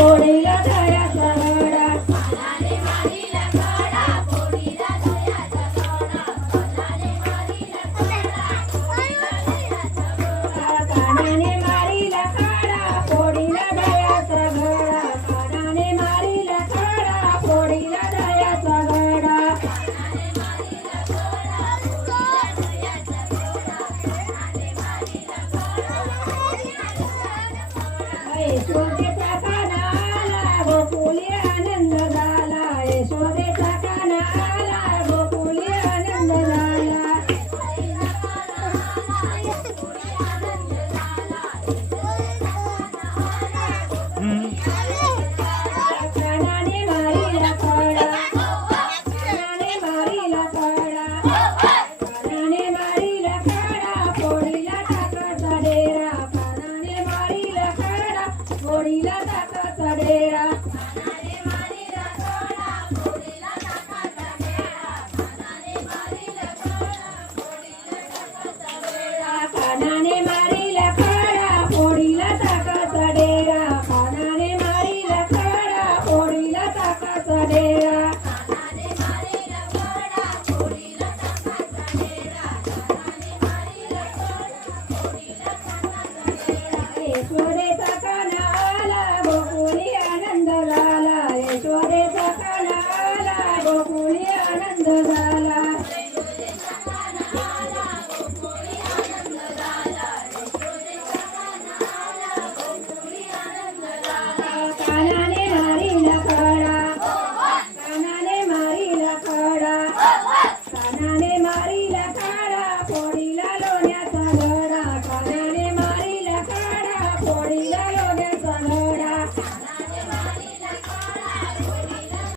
फोडीला दह्याचा घडा कानाने मारीला काढा फोडीला दह्याचा घडा कानाने मारीला काढा फोडीला दह्याचा घडा यशोदेचा काना आला गोकुली आनंद झाला यशोदेचा काना आला गोकुली आनंद झाला